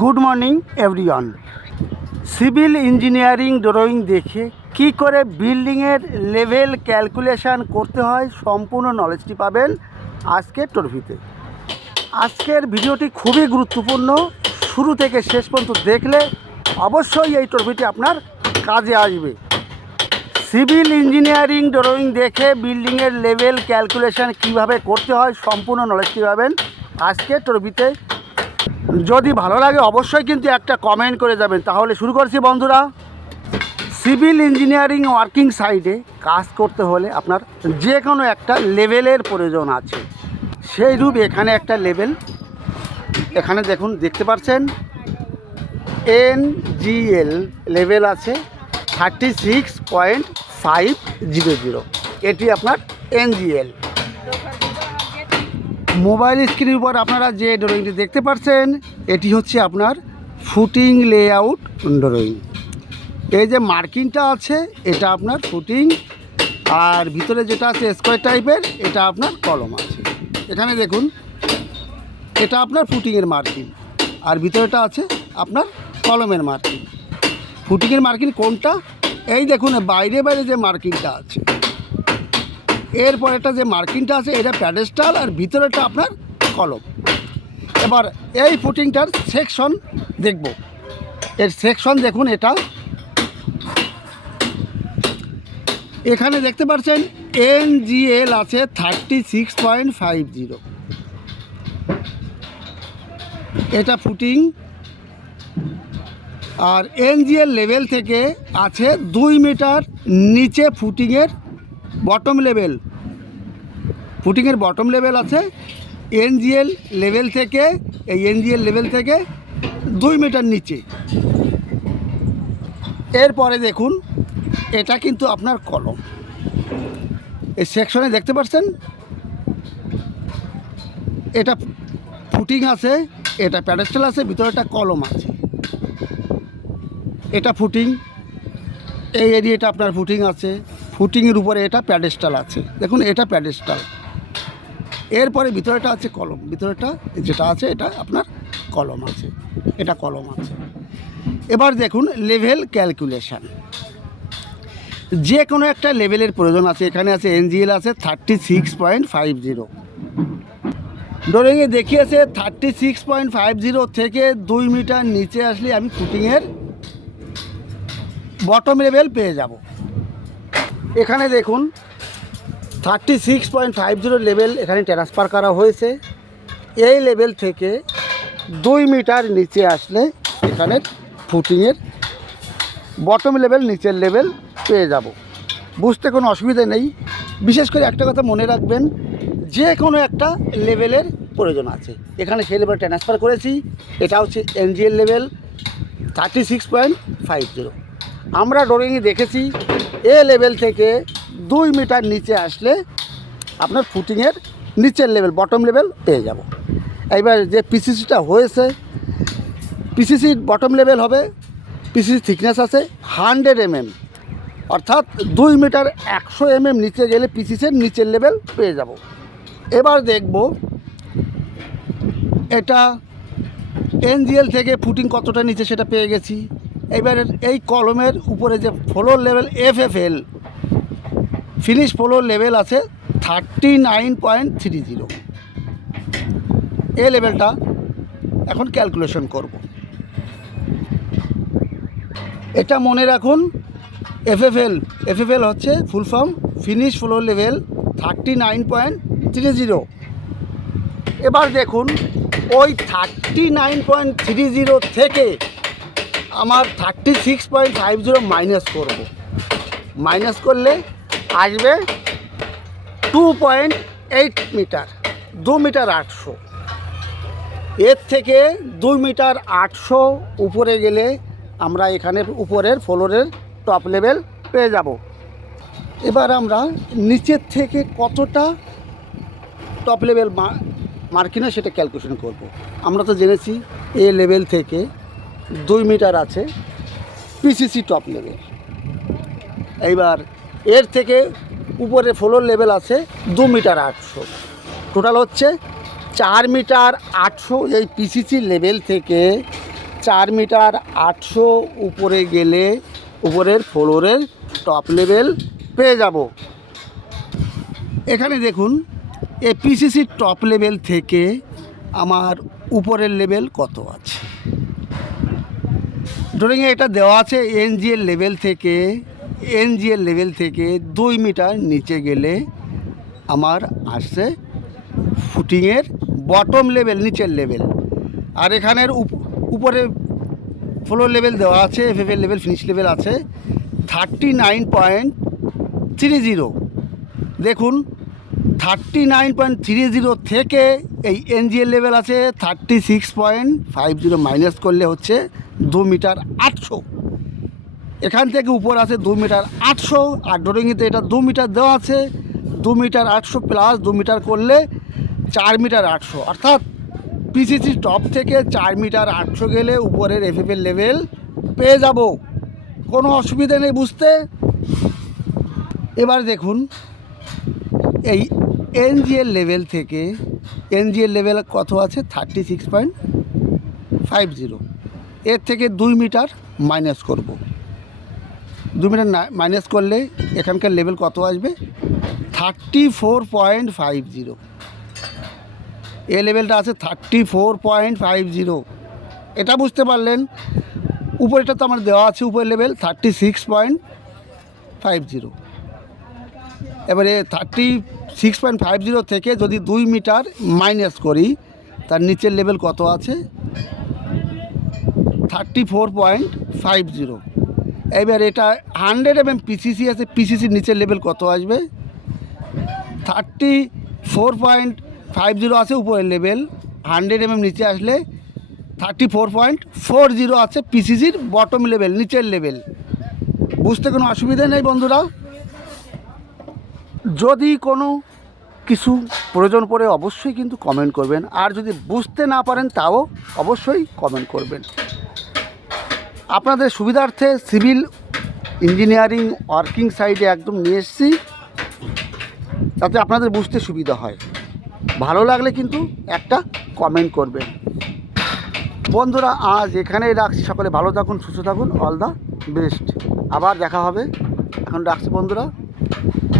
Good morning everyone. Civil engineering drawing দেখে কি করে বিল্ডিংয়ের লেভেল ক্যালকুলেশান করতে হয় সম্পূর্ণ নলেজটি পাবেন আজকের টপিতে। আজকের ভিডিওটি খুবই গুরুত্বপূর্ণ, শুরু থেকে শেষ পর্যন্ত দেখলে অবশ্যই এই টপিটি আপনার কাজে আসবে। সিভিল ইঞ্জিনিয়ারিং ড্রয়িং দেখে বিল্ডিংয়ের লেভেল ক্যালকুলেশান কিভাবে করতে হয় সম্পূর্ণ নলেজটি পাবেন আজকের টপিতে। যদি ভালো লাগে অবশ্যই কিন্তু একটা কমেন্ট করে যাবেন। তাহলে শুরু করছি বন্ধুরা। সিভিল ইঞ্জিনিয়ারিং ওয়ার্কিং সাইটে কাজ করতে হলে আপনার যে কোনো একটা লেভেলের প্রয়োজন আছে। সেই রূপ এখানে একটা লেভেল, এখানে দেখতে পাচ্ছেন NGL লেভেল আছে 36.500। এটি আপনার NGL। মোবাইল স্ক্রিনের উপর আপনারা যে ড্রয়িংটি দেখতে পাচ্ছেন এটি হচ্ছে আপনার ফুটিং লেআউট ড্রয়িং। এই যে মার্কিংটা আছে এটা আপনার ফুটিং, আর ভিতরে যেটা আছে স্কোয়ার টাইপের এটা আপনার কলম আছে। এখানে দেখুন এটা আপনার ফুটিংয়ের মার্কিং, আর ভিতরেটা আছে আপনার কলমের মার্কিং। ফুটিংয়ের মার্কিং কোনটা? এই দেখুন বাইরে বাইরে যে মার্কিংটা আছে, এরপরেটা যে মার্কিংটা আছে এটা প্যাডেস্টাল, আর ভিতরেটা আপনার কলম। এবার এই ফুটিংটার সেকশন দেখব। এর সেকশন দেখুন, এটা এখানে দেখতে পাচ্ছেন NGL আছে 36.50। এটা ফুটিং, আর NGL লেভেল থেকে আছে 2 মিটার নিচে ফুটিংয়ের বটম লেভেল। ফুটিংয়ের বটম লেভেল আছে NGL লেভেল থেকে, এই NGL লেভেল থেকে 2 মিটার নিচে। এরপরে দেখুন এটা কিন্তু আপনার কলম। এই সেকশনে দেখতে পাচ্ছেন এটা ফুটিং আছে, এটা প্যাডেস্টাল আছে, ভিতরে একটা কলম আছে। এটা ফুটিং, এই এরিয়াটা আপনার ফুটিং আছে, ফুটিংয়ের উপরে এটা প্যাডেস্টাল আছে। দেখুন এটা প্যাডেস্টাল, এরপরে ভিতরেটা আছে কলম। ভিতরেটা যেটা আছে এটা আপনার কলম আছে, এটা কলম আছে। এবার দেখুন লেভেল ক্যালকুলেশান। যে কোনো একটা লেভেলের প্রয়োজন আছে। এখানে আছে NGL আছে 36.50। ড্রয়িংয়ে দেখিয়েছে 36.50 থেকে 2 মিটার নিচে আসলে আমি ফুটিংয়ের বটম লেভেল পেয়ে যাব। এখানে দেখুন 36.50 লেভেল এখানে ট্রান্সফার করা হয়েছে। এই লেভেল থেকে 2 মিটার নিচে আসলে এখানে ফুটিংয়ের বটম লেভেল নিচের লেভেল পেয়ে যাব। বুঝতে কোনো অসুবিধা নেই। বিশেষ করে একটা কথা মনে রাখবেন, যে কোনো একটা লেভেলের প্রয়োজন আছে। এখানে সেই লেভেল ট্রান্সফার করেছি, এটা হচ্ছে NGL লেভেল 36.50। আমরা ড্রয়িংয়ে দেখেছি এ লেভেল থেকে 2 মিটার নিচে আসলে আপনার ফুটিংয়ের নিচের লেভেল বটম লেভেল পেয়ে যাব। এইবার যে PCCটা হয়েছে, PCCর বটম লেভেল হবে, PCC থিকনেস আছে 100 mm, অর্থাৎ 2 মিটার 100 mm নিচে গেলে PCCর নিচের লেভেল পেয়ে যাব। এবার দেখব এটা NGL থেকে ফুটিং কতটা নিচে সেটা পেয়ে গেছি। এবারে এই কলমের উপরে যে floor level FFL finish floor level আছে 39.30। এই লেভেলটা এখন ক্যালকুলেশন করব। এটা মনে রাখুন FFL হচ্ছে full form finish floor level 39.30। এবার দেখুন ওই 39.30 থেকে আমার 36.50 মাইনাস করব। মাইনাস করলে আসবে 2.8 মিটার, 2 মিটার 800। এর থেকে 2 মিটার 800 উপরে গেলে আমরা এখানে উপরের ফ্লোরের টপ লেভেল পেয়ে যাব। এবার আমরা নিচের থেকে কতটা টপ লেভেল মার্কিনে সেটা ক্যালকুলেশন করব। আমরা তো জেনেছি এ লেভেল থেকে 2 মিটার আছে PCC টপ লেভেল। এইবার এর থেকে উপরে ফ্লোর লেভেল আছে 2 মিটার 800, টোটাল হচ্ছে 4 মিটার 800। এই PCC লেভেল থেকে 4 মিটার 800 উপরে গেলে উপরের ফ্লোরের টপ লেভেল পেয়ে যাব। এখানে দেখুন এই পিসিসির টপ লেভেল থেকে আমার উপরের লেভেল কত আছে। ড্রয়িংয়ে এটা দেওয়া আছে এনজিএল লেভেল থেকে 2 মিটার নিচে গেলে আমার আসছে ফুটিংয়ের বটম লেভেল, নিচের লেভেল। আর এখানের উপরে ফ্লোর লেভেল দেওয়া আছে, এফএফএল লেভেল, ফিনিশ লেভেল আছে 39.30। দেখুন 39.30 থেকে এই এনজিএল লেভেল আছে 36.50, মাইনাস করলে হচ্ছে 2 মিটার 800। এখান থেকে উপর আছে 2 মিটার 800, আর ড্রয়িংয়েতে এটা 2 মিটার দেওয়া আছে। 2 মিটার 800 প্লাস 2 মিটার করলে 4 মিটার 800, অর্থাৎ পিসিসি টপ থেকে 4 মিটার 800 গেলে উপরের এফএফএল লেভেল পেয়ে যাব। কোনো অসুবিধা নেই বুঝতে। এবার দেখুন এই এনজিএল লেভেল কত আছে 36.50। এর থেকে 2 মিটার মাইনাস করব। 2 মিটার মাইনাস করলে এখানকার লেভেল কত আসবে 34.50। এ লেভেলটা আছে 34.50। এটা বুঝতে পারলেন। উপরেটা তো আমার দেওয়া আছে উপরের লেভেল 36.50। এবারে 36.50 থেকে যদি 2 মিটার মাইনাস করি তার নিচের লেভেল কত আছে 34.50। এবার এটা 100 mm পিসিসি আছে, পিসিসির নিচের লেভেল কত আসবে 34.50 আছে উপরের লেভেল। 100 mm নিচে আসলে 34.40 আছে পিসিসির বটম লেভেল, নিচের লেভেল। বুঝতে কোনো অসুবিধা নেই বন্ধুরা। যদি কোনো কিছু প্রয়োজন পড়ে অবশ্যই কিন্তু কমেন্ট করবেন, আর যদি বুঝতে না পারেন তাও অবশ্যই কমেন্ট করবেন। আপনাদের সুবিধার্থে সিভিল ইঞ্জিনিয়ারিং ওয়ার্কিং সাইটে একদম নিয়ে এসেছি, যাতে আপনাদের বুঝতে সুবিধা হয়। ভালো লাগলে কিন্তু একটা কমেন্ট করবেন। বন্ধুরা আজ এখানেই রাখছি। সকলে ভালো থাকুন, সুস্থ থাকুন। All the best. আবার দেখা হবে। এখন রাখছি বন্ধুরা।